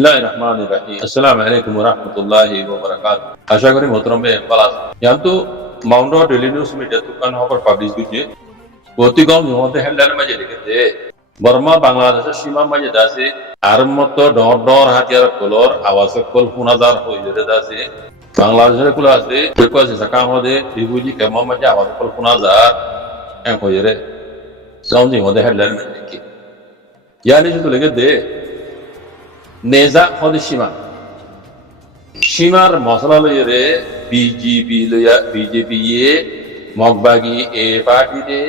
বিসমিল্লাহির রহমানির রহিম। আসসালামু আলাইকুম ওয়া রাহমাতুল্লাহি ওয়া বারাকাতুহু। আশা করি মোহতরম বালাস yantu mount daily news media তুকান খবর পাবলিশ দিছে গতিগম মধ্যে হেডলাইন মাঝে লিখেছে বর্মা বাংলাদেশের সীমা মাঝে দাসে আর মতো ডর ডর হাতিয়ার কলর আওয়াজ কল ফুনাদার হইরে দাসে বাংলাদেশের কুলা আছে কইকো আছে সাকা মধ্যে বিবুজি কেমন মাঝে আওয়াজ কল ফুনাদার এন হইরে সাউন্ড মধ্যে হেডলাইন মাঝে লিখে ইয়ানি শুধু লিখে দে নেজা হদে সীমার মশলা লইরে বিজেপি মগবাগি এ পার্টিতে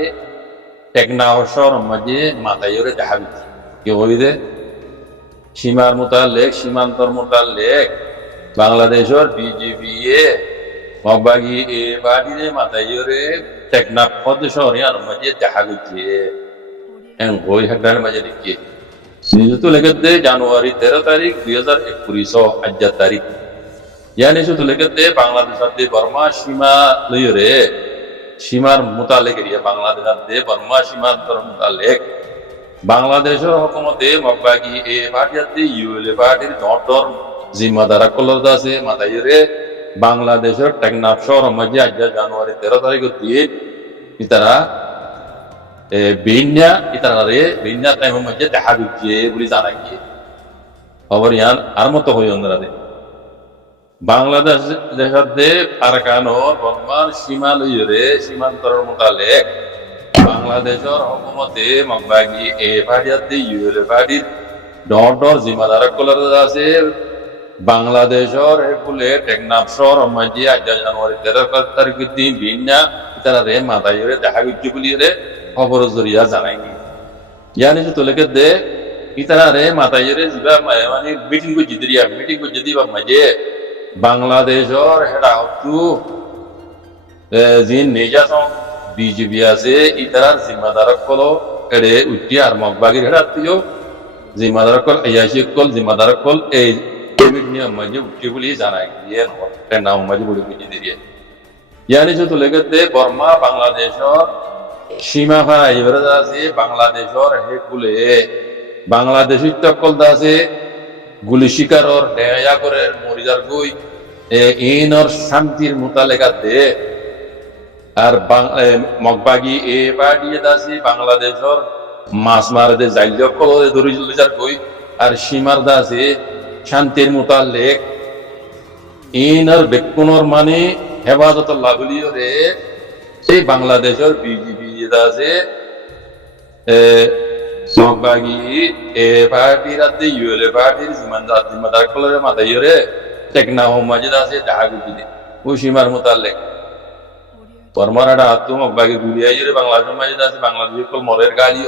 টেকনাহসর মাঝে মাথায়রে দেখা দিচ্ছে কি হইদে সীমার মোতালেক সীমান্তর মোতালেক বাংলাদেশের বিজেপি মগবাগি এ পার্টিতে মাথায়রে টেকনাফ হদেশর মাঝে দেখা দিচ্ছে এন বই হেডলাইন মাঝে লিখে নিযুক্ত লিখতে জানুয়ারি 13 তারিখ 2021 আজ তারিখ ইয়ানি শুধু লিখতে বাংলাদেশ বর্মা সীমা লইরে সীমার মোতালেক বাংলাদেশ বর্মা সীমান্তর মোতালেক বাংলাদেশের হুকুমতে মগবাগি এ পার্টি ইউএলএ পার্টির ডর জিম্মাদার কলর আছে মাথায়রে বাংলাদেশের টেকনাফ শহর মাঝে আজ জানুয়ারি 13 তারিখ দিয়ে তারা বিন্যা টাইম মধ্যে দেখা দিচ্ছে বলে জানা গিয়ে খবর ইয়ান আর মতো হই অন্যরা বাংলাদেশ দেশে ফারকানো বর্মার সীমা লইরে সীমান্তর মোতালেক বাংলাদেশের হুকুমতে মগবাগি এ পার্টি ইউএলএ পার্টির ডর জিম্মাদার কলর আছে বাংলাদেশের একুলে টেকনাফ শহর মাঝে আজ জানুয়ারি 13 তারিখ দিন বিন্যা তারা রে মাথায় দেখা দিচ্ছে বলি রে খবর জরিয়া জানায়নি ইয়ানি তো লেগে দে ইতারা রে মাথায়রে যা মানে মিটিং কো জিদিবা মাঝে বাংলাদেশের হেডা হতু জিন নিজাসম বিজেপি আছে ইতারার জিম্মাদার কল এড়ে উঠি আর মগবাগির হেডা তুইও জিম্মাদার কল ইয়াশি কল জিম্মাদার কল এই নিয়ম মাঝে উঠি বলি জানায় ইয়ে নয় নাম মাঝে বলি বুঝি দিয়ে ইয়ানি তো লেগে দে বর্মা বাংলাদেশের সীমা ভাই আছে বাংলাদেশের হেকুলে বাংলাদেশি তকল দাসে গুলি শিকারর দেয়া করে মরিজার গই ইনর শান্তির মোতালেকা দে আর মগবাগি এ পার্টি দাসে বাংলাদেশের মাছ মারদে জাইল কল দরিজার গই আর সীমার দাসে শান্তির মোতালেক ইনর বেকুনর মানে হেফাজত লাভলিও রে সেই বাংলাদেশের বিজেপি আছে মগবাগি এ পার্টির আছে ইউএলএ পার্টির জিম্মাদার কলরে মাথায়রে টেকনাফ মাঝে আছে দেখা গুটি ও সীমার মোতালেক বর্মারাটা হাতু মগবাগি গুলিয়াইরে বাংলাদেশের মাঝে আছে বাংলাদেশের কল মরের গাড়ি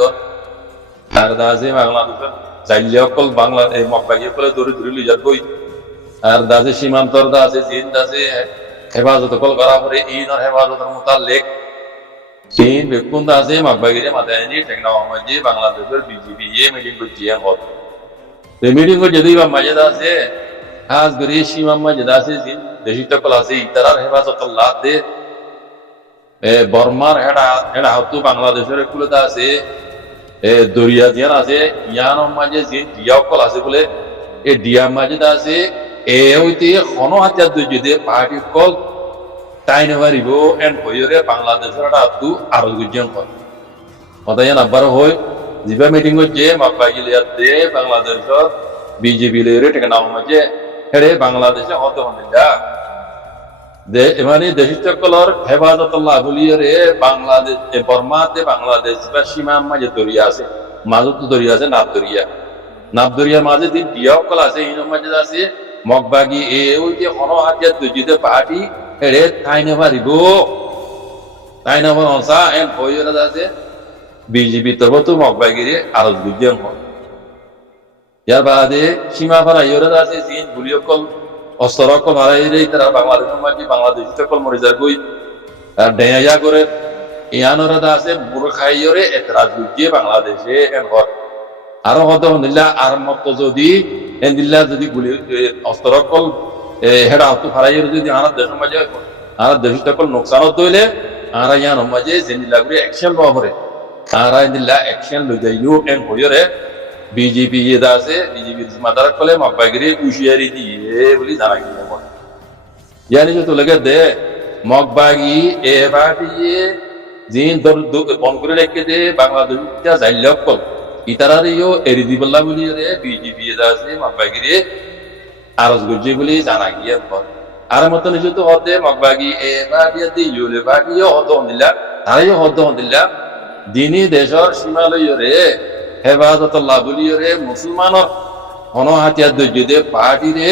আর দাসে বাংলাদেশের চাইলে কল বাংলা মগবাগি কলে দৌড়ে লিজার বই আর দাসে সীমান্তর দাসে জিন দাসে হেফাজত কল করা পরে ইনর হেফাজতের মোতালেক তিন বেকুন আছে মগবাগিরে মাথায় নিয়ে টেকনাফ মাঝে বাংলাদেশের বিজেপি মিটিং করছে মিটিং করে যদি মাঝে আছে খাস করে সীমা মাঝে আছে দেশি তকল আছে ইতারার হেফাজত লাভ দে বর্মার হেডা হতো বাংলাদেশের কুলতা আছে দরিয়া দিয়ান আছে ইয়ান মাঝে যে ডিয়া কল আছে বলে এই ডিয়া মাঝে আছে এ হইতে কোনো হাতিয়ার যদি পার্টি কল তাই নেবারিব এন্ড হইরে বাংলাদেশের হাতু আরো গুজন কল কথা ইয়ান আবার হয় জিবা মিটিং হচ্ছে মগবাগিলিয়াতে বাংলাদেশের বিজেপি লেরে টেকনাফ মাঝে হেড়ে বাংলাদেশে হতে হনিলা দে মানে দেশি চকলর হেফাজতুল্লাহ বলিয়ে বাংলাদেশ বর্মাতে বাংলাদেশ বা সীমা মাঝে দরিয়া আছে মাজত দরিয়া আছে নাব দরিয়ার মাঝে দিন ডিয়া কল আছে ইন মাঝে আছে মগবাগি এ ওই যে কোনো হাতিয়ার দুজিতে পার্টি হেড়ে তাই নেবারিব তাই নেবার অংসা এন হইরা আছে বিজেপি তরফ মগবাগিরে আরো গুজন হয় ইয়ার বাদে সীমা ফারা ইয়রা আছে জিন গুলিয়কল অস্ত্রকল হারাইরে তারা বাংলাদেশের মাঝে বাংলাদেশি তকল মরিজার গই আর ডেয়া করে ইয়ানরা আছে মুরখাইরে এতরাজ গুজিয়ে বাংলাদেশে এন ঘর আরো হতে হনিল্লা আর মত যদি এন্দিল্লা যদি গুলি অস্ত্রকল হেডা হতো হারাইরে যদি আনার দেশের মাঝে আর দেশি তকল নোকসান হইলে আর ইয়ান মাঝে জেনিলা করে অ্যাকশন লওয়া করে আর ইন্দিল্লা অ্যাকশন লই যাইও এন হইরে বিজেপি এটা আছে বিজেপির মাতার কলে মগবাগিরি হুঁশিয়ারি দিয়ে বলি জানা গিয়ে ইয়ানি যে তোলেকে দে মগবাগি এবার দিয়ে জিন বন করে রেখে দে বাংলাদেশ যাইলে কল ইতারারিও এরি দিবল্লা বলি রে বিজেপি এটা আছে মগবাগিরি আরজ গুজি বলি জানা গিয়ে পর আর মতো নিজে তো হতে মগবাগি এবার দিয়ে দিলে বাগিও হত দিলা তারাইও হত দিলা দিনী দেশর সীমালয় রে হেফাজতুল্লাহ বলি রে মুসলমানের হনহাতিয়ার দৈর্য পার্টি রে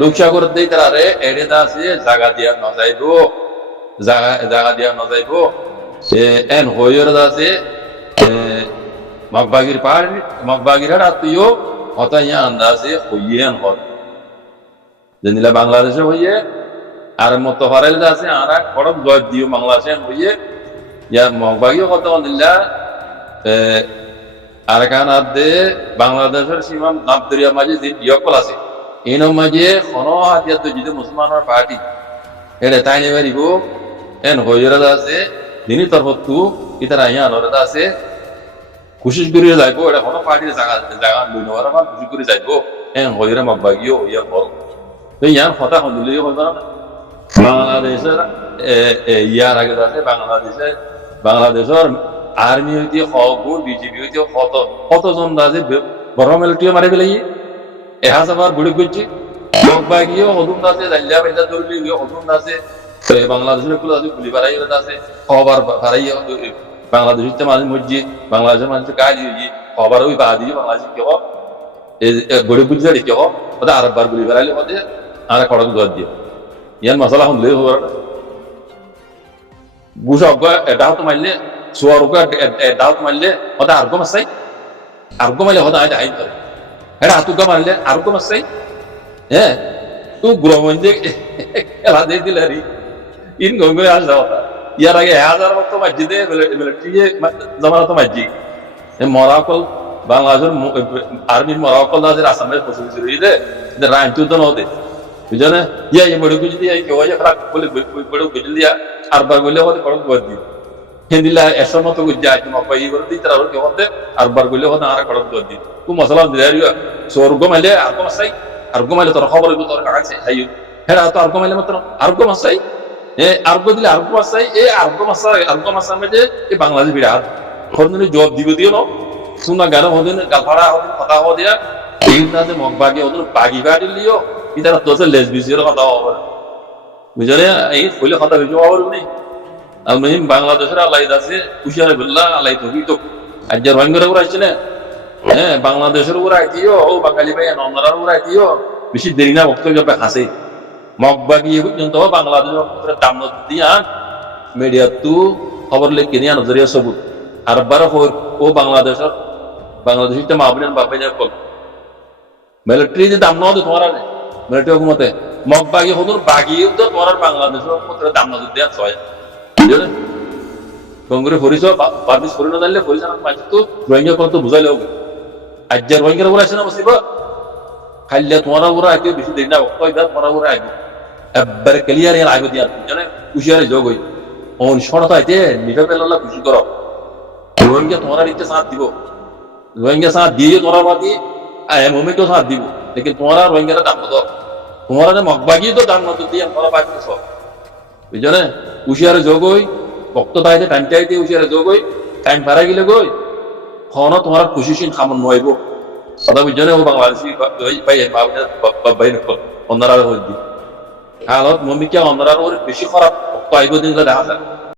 লোকসাগর দিয়ে তারা রে এড়ে আছে জায়গা দিয়া ন যাইব জায়গা দিয়া ন যাইব এন হইর আছে মগবাগির পার্টি মগবাগির আত্মীয় হতাইয়া আন্দাজে হইয়েন হত যেনিলা বাংলাদেশে হইয়ে আর মতো হরাইল আছে আর খড়ক জয় দিও বাংলাদেশে হইয়ে ইয়া মগবাগিও কত দিল্লা আর কান আদে বাংলাদেশের সীমা নাবদরিয়া মাঝে যে বিয়কল আছে এই মাঝে কোনো হাতিয়ার তো যদি মুসলমানের পার্টি এটা তাই নেবে দিব এন হইরা আছে দিনই তরফতু ইতারা ইয়া নরদা আছে খুশি করে যাইব এটা কোনো পার্টির জায়গা জায়গা লই নেওয়ার আমার খুশি করে যাইব এন হইরা মগবাগিও হইয়া বল তো ইয়ার কথা হইলেই হইব না বাংলাদেশের ইয়ার আগে আছে বাংলাদেশের আর্মি হইতে হগুন বিজেপি হইতে কতজন আছে বড় মিলিটারি মারি পেলাই এহাজার বুড়ি করছি মগবাগিও হদুন আছে জাল্লা বাইলা ধরলি হদুন আছে বাংলাদেশের গুলো আছে গুলি বাড়াই আছে খবর বাড়াই বাংলাদেশের মানুষ মসজিদ বাংলাদেশের মানুষের কাজ হয়ে খবর ওই বা দিয়ে বাংলাদেশ কেহ গড়ে বুঝে কেহ ওদের আরেকবার গুলি বাড়াইলে ওদের আর খড়ক জোর দিয়ে ইয়ার মশলা হলে গুছা ডাউট মারলে সোয়ার ডাউট মারলে ওদের আর্গ মাসাই আর্গ মারলে হদা আইন করে এটা হাতুকা মারলে আর্গ মাসাই হ্যাঁ তো গ্রহণ খেলা দিয়ে দিলে আর ইন গঙ্গে আস যাওয়া ইয়ার আগে 1000 মতো মসজিদে মিলিটারি জমানা তো মসজিদ মরাকল বাংলাদেশের আর্মির মরাকল আছে আসামের পশুর রায়চুদ্দন হতে বুঝলে ইয়া বড় কিছু দিয়ে কেউ খারাপ বলে বড় বুঝে দিয়া আরবার গলে হতে খড়ক গদ দিই হিন্দিলা এসর মতো যায় তোমার পাই করে দিই তারা কেউ হতে আরবার গলে হতে আর খড়ক গদ দিই তু মশলা দিলে স্বর্গ মাইলে আর কমাসাই আর মাইলে তোর খবর তোর কাছে হাই হ্যাঁ তো আর মাইলে মাত্র আর মাসাই আর্গ দিলে আর্গ মাসাই এই আর্গ মাসার মধ্যে এই বাংলাদেশ বিরাট হরদিনে জব দিব দিও ন শুনা গান হদিন গালফাড়া হদিন কথা হওয়া দিয়া এই না যে মগবাগি হদিন বাগি বাড়ি লিও ইতারা তোর লেজ বিজির কথা হওয়া বুঝলে এই ফুলে কথা হয়েছে হওয়ার নেই আর মহিম বাংলাদেশের আল্লাহ আছে কুশিয়ারে বললা আল্লাহ তো তো আজ্জার ভাঙ্গরের উপর আসছে না হ্যাঁ বাংলাদেশের উপর আইতিও ও বাঙালি ভাই নন্দরার উপর আইতিও বেশি দেরি না বক্তব্য হাসে মগবাগি পর্যন্ত বাংলাদেশের দাম দিয়া মিডিয়া তু খবর লিখে নিয়ে নজরিয়া সবুত আর বার ও বাংলাদেশের মাহবুবের বাপে কল মিলিটারি যে দাম নয় তোমার মিলিটারি হুকুমতে মগবাগি হদুর বাগিও তো তোমার বাংলাদেশের দাম নজর দেওয়া ছয় বুঝলে কংগ্রেস ফরিস পারমিস ফরি না জানলে ফরিস মাঝে তো রোহিঙ্গা কত বুঝাইলে হবে আজ্জার রোহিঙ্গার উপর আসে না বসিব খাইলে তোমার উপর আগে বেশি দেরি না তোমার উপর আগে একবারে ক্লিয়ার এর আগে দিয়া জানে কুশিয়ারে যোগ হই অন শর্ত আইতে নিভে পেলাল্লা খুশি করো রোহিঙ্গা তোমার ইচ্ছে সাথ দিব রোহিঙ্গা সাথ দিয়ে তোমার বাদি মোমেকেও সাথ দিব লেকিন তোমার রোহিঙ্গারা দাম দাও তোমার মগবাগি তো দাম নতুন দিয়ে আমরা বাকি সব বুঝলে কুশিয়ারে যোগ হই বক্তব্য আইতে টাইম চাইতে কুশিয়ারে যোগ হই টাইম পারা গেলে গই খন তোমার খুশি সিন খামন নইব কথা বুঝলে ও বাংলাদেশি পাই বাবাই নকল অন্যরা হই দি হালত মমিকা অন্যরা বেশি খারাপ পাইব দিন দেখা যায়